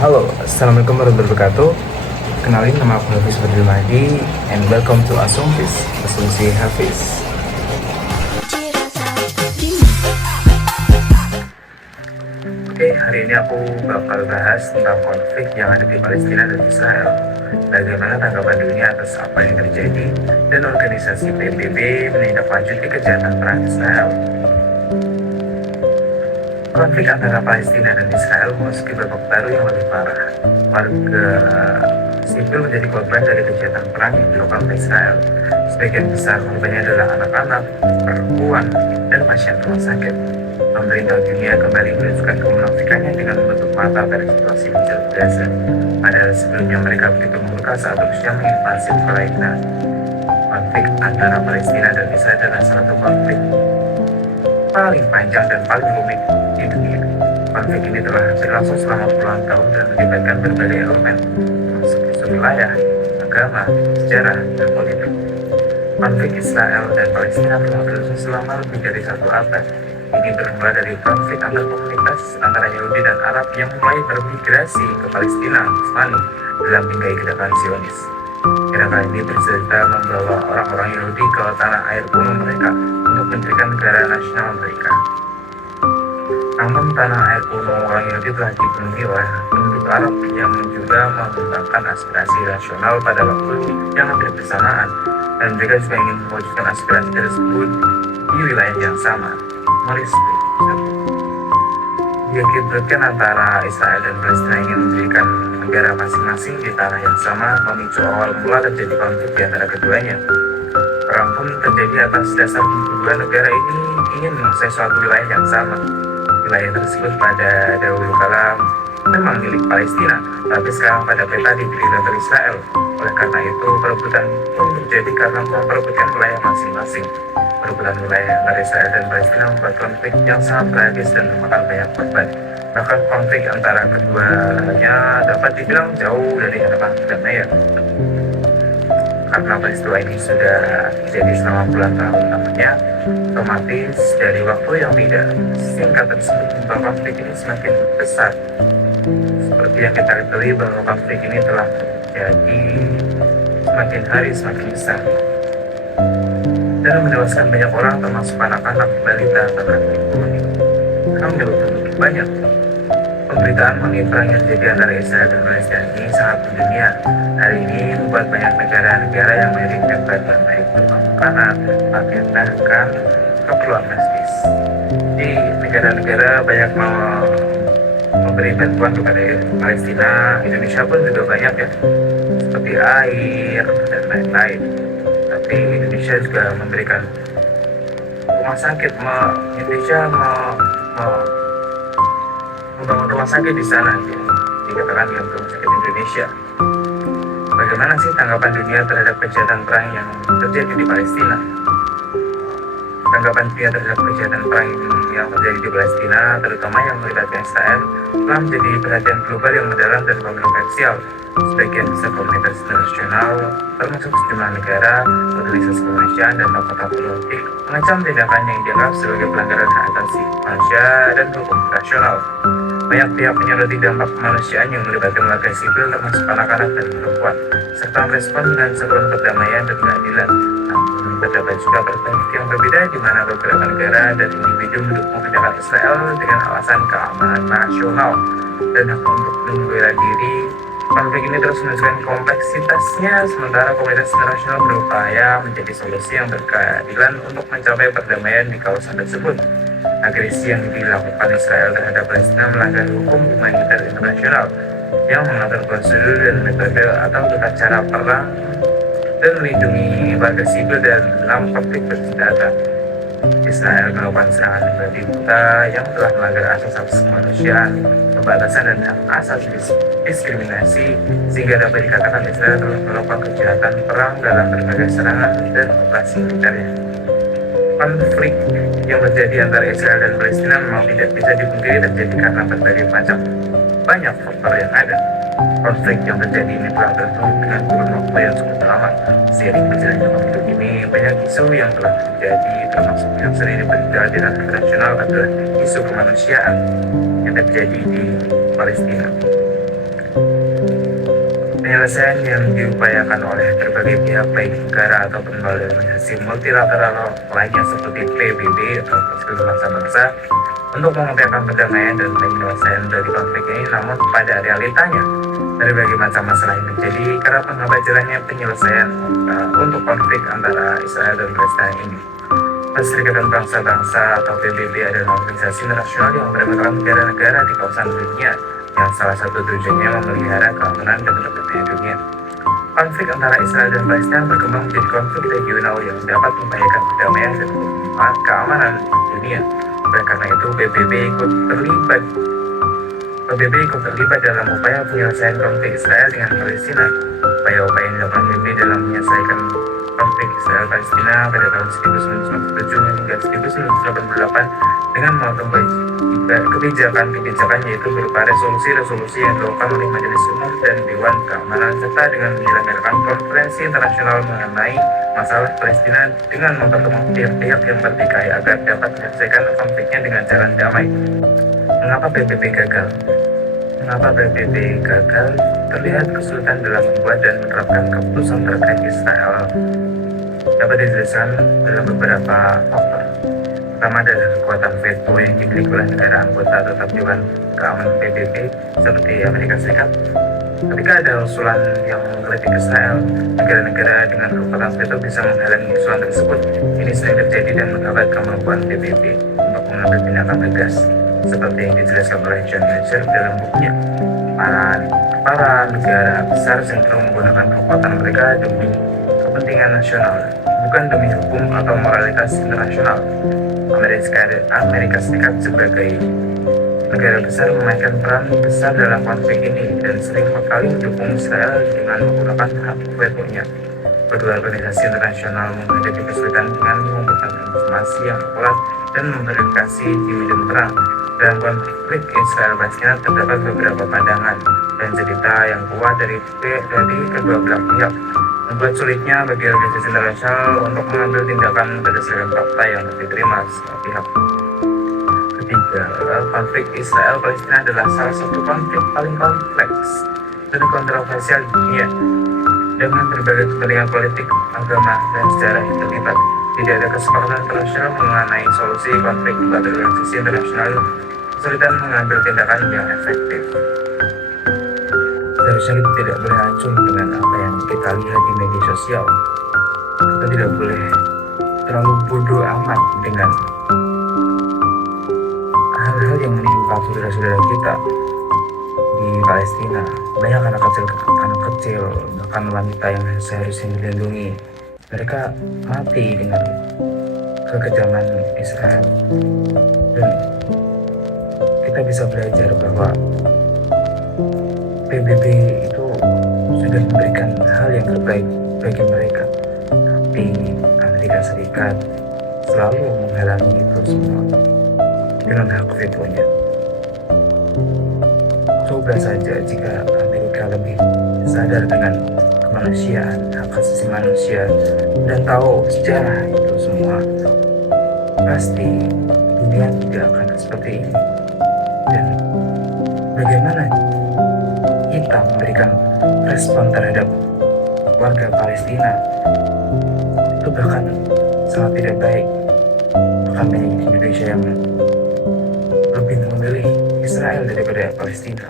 Halo, Assalamualaikum warahmatullahi wabarakatuh. Kenalin, nama aku Hafiz Fadil and welcome to Asumfis, Asumsi Hafiz. Oke, hari ini aku bakal bahas tentang konflik yang ada di Palestina dan Israel. Bagaimana tanggapan dunia atas apa yang terjadi dan organisasi PBB menindaklanjuti kejahatan perang Israel. Konflik antara Palestina dan Israel memasuki babak baru yang lebih parah. Warga sipil menjadi korban dari kejahatan perang yang dilakukan oleh Israel. Sebagian besar korbannya adalah anak-anak, perempuan, dan pasien rumah sakit. Pemerintah dunia kembali menunjukkan kemunafikannya dengan menutup mata dari situasi di Jalur Gaza. Padahal sebelumnya mereka begitu murka saat Rusia menginvasi Ukraina. Konflik antara Palestina dan Israel adalah salah satu konflik paling panjang dan paling rumit di dunia. Konflik ini telah berlangsung selama puluhan tahun dan melibatkan berbagai elemen, termasuk isu wilayah, agama, sejarah, dan politik. Konflik Israel dan Palestina telah berlangsung selama lebih dari 1 abad. Ini bermula dari konflik antar komunitas antara Yahudi dan Arab yang mulai bermigrasi ke Palestina Utsmani dalam bingkai gerakan Zionis. Gerakan ini bercerita membawa orang-orang Yahudi ke tanah air kuno mereka untuk mendirikan negara nasional mereka. Namun tanah air kuno orang Yahudi telah dipenuhi oleh penduduk Arab yang juga mengembangkan aspirasi rasional pada waktu yang hampir bersamaan, dan mereka juga ingin mewujudkan aspirasi tersebut di wilayah yang sama. Diakibatkan antara Israel dan Palestina ingin mendirikan negara masing-masing di tanah yang sama, memicu awal mula terjadi konflik di antara keduanya. Perang pun terjadi atas dasar kedua negara ini ingin menguasai suatu wilayah yang sama. Wilayah tersebut pada dahulu kala memang milik Palestina, tapi sekarang pada peta diberi label Israel. Oleh karena itu, perebutan pun terjadi karena memperebutkan wilayah masing-masing. Perebutan wilayah antara Israel dan Palestina membuat konflik yang sangat tragis dan memakan banyak korban. Bahkan konflik antara keduanya dapat dibilang jauh dari harapan perdamaian. Karena peristiwa ini sudah terjadi selama puluhan tahun lamanya, otomatis dari waktu yang tidak singkat tersebut membuat konflik ini semakin besar. Seperti yang kita ketahui bahwa konflik ini telah terjadi semakin hari semakin besar dan menewaskan banyak orang, termasuk anak-anak, balita, bahkan ibu. Namun begitu banyak pemberitaan mengenai perang yang terjadi antara Israel dan Palestina ini sangat mendunia. Hari ini membuat banyak negara-negara yang mengirimkan bantuan baik berupa makanan, pakaian, bahkan keperluan medis. Di negara-negara banyak memberi bantuan kepada Palestina. Indonesia pun juga banyak ya, seperti air dan lain-lain. Tapi Indonesia juga memberikan rumah sakit. Indonesia membangun rumah sakit di sana, dikatakan yang rumah sakit Indonesia. Bagaimana sih tanggapan dunia terhadap kejahatan perang yang terjadi di Palestina? Tanggapan dunia terhadap kejahatan perang yang terjadi di Palestina, terutama yang melibatkan Israel, telah menjadi perhatian global yang mendalam dan kontroversial. Sebagian besar komunitas internasional, termasuk sejumlah negara, organisasi kemanusiaan, dan tokoh-tokoh politik, mengecam tindakan yang dianggap sebagai pelanggaran hak asasi manusia dan hukum internasional. Banyak pihak menyoroti dampak kemanusiaan yang melibatkan warga sipil, termasuk anak-anak dan perempuan, serta merespon dengan seruan perdamaian dan keadilan. Namun, terdapat juga perspektif yang berbeda di mana beberapa negara dan individu mendukung tindakan Israel dengan alasan keamanan nasional dan hak untuk membela diri. Konflik ini terus menunjukkan kompleksitasnya, sementara komunitas internasional berupaya menjadi solusi yang berkeadilan untuk mencapai perdamaian di kawasan tersebut. Agresi yang dilakukan Israel terhadap Palestina melanggar hukum humaniter internasional yang mengatur prosedur dan metode atau tata cara perang dan melindungi warga sipil dalam konflik bersenjata. Israel melakukan serangan babi buta yang telah melanggar asas-asas kemanusiaan, pembatasan dan hak asasi diskriminasi, sehingga dapat dikatakan Israel telah melakukan kejahatan perang dalam berbagai serangan dan operasi militernya. Konflik yang terjadi antara Israel dan Palestina memang tidak bisa dipungkiri terjadi karena berbagai macam banyak faktor yang ada. Konflik yang terjadi ini telah berlangsung dengan kurun waktu yang cukup lama. Seiring berjalannya konflik ini, banyak isu yang telah terjadi, termasuk yang sering diberikan di ranah internasional adalah isu kemanusiaan yang terjadi di Palestina. Penyelesaian yang diupayakan oleh berbagai pihak baik negara ataupun melalui organisasi multilateral lainnya seperti PBB atau Persekutuan Bangsa-Bangsa untuk mengupayakan perdamaian dan penyelesaian dari konflik ini, namun pada realitanya berbagai macam masalah yang terjadi karena menghambat jalannya penyelesaian untuk konflik antara Israel dan Palestina ini. Perserikatan Bangsa-Bangsa atau PBB adalah organisasi internasional yang beranggotakan negara-negara di kawasan dunia yang salah satu tujuannya memelihara keamanan dan ketertiban dunia. Konflik antara Israel dan Palestina berkembang menjadi konflik regional yang dapat membahayakan perdamaian dan keamanan dunia. Oleh karena itu, PBB ikut terlibat dalam upaya penyelesaian konflik Israel dengan Palestina. Upaya-upaya yang dilakukan PBB dalam menyelesaikan konflik Israel-Palestina pada tahun 1997 hingga 1988 dengan mengatur kebijakan yaitu berupa resolusi-resolusi yang dilakukan oleh Majelis Umum dan Dewan Keamanan serta dengan menyelenggarakan konferensi internasional mengenai masalah Palestina dengan mempertemukan pihak-pihak yang bertikai agar dapat menyelesaikan konfliknya dengan jalan damai. Mengapa PBB gagal? Terlihat kesulitan dalam membuat dan menerapkan keputusan terkait Israel dapat dijelaskan dalam beberapa faktor. Pertama adalah kekuatan veto yang dimiliki oleh negara anggota tetap Dewan Keamanan PBB seperti Amerika Serikat. Ketika ada usulan yang mengkritik Israel, negara-negara dengan kekuatan veto bisa menghalangi usulan tersebut. Ini sering terjadi dan menghambat kemampuan PBB untuk mengambil tindakan tegas, seperti yang dijelaskan oleh John Major dalam bukunya. Para negara besar cenderung menggunakan kekuatan mereka demi kepentingan nasional, bukan demi hukum atau moralitas internasional. Amerika Serikat sebagai negara besar memainkan peran besar dalam konflik ini dan sering kali mendukung Israel dengan menggunakan hak vetonya. Kedua organisasi internasional menghadapi kesulitan dengan mengumpulkan informasi yang akurat dan memverifikasi di medan perang. Dalam konflik Israel-Palestina terdapat beberapa pandangan dan cerita yang kuat dari kedua belah pihak, membuat sulitnya bagi organisasi internasional untuk mengambil tindakan berdasarkan fakta yang diterima semua pihak. Ketiga, konflik Israel-Palestina adalah salah satu konflik paling kompleks dan kontroversial di dunia. Dengan berbagai kepentingan politik, agama, dan sejarah yang terlibat, tidak ada kesepakatan internasional mengenai solusi konflik buat organisasi internasional kesulitan mengambil tindakan yang efektif. Seharusnya kita tidak boleh acuh dengan apa yang kita lihat di media sosial. Kita tidak boleh terlalu bodoh amat dengan hal-hal yang menimpa saudara-saudara kita di Palestina. Banyak anak kecil, bahkan wanita yang seharusnya dilindungi. Mereka mati dengan kekejaman Israel. Dan kita bisa belajar bahwa PBB itu sudah memberikan hal yang terbaik bagi mereka, tapi Amerika Serikat selalu menghalangi itu semua dengan hak vetonya. Coba saja jika Amerika lebih sadar dengan kemanusiaan, hak asasi manusia, dan tahu sejarah itu semua, pasti dunia tidak akan seperti ini. Dan bagaimana kita memberikan respon terhadap warga Palestina itu bahkan sangat tidak baik. Bahkan banyak di Indonesia yang lebih memilih Israel daripada Palestina.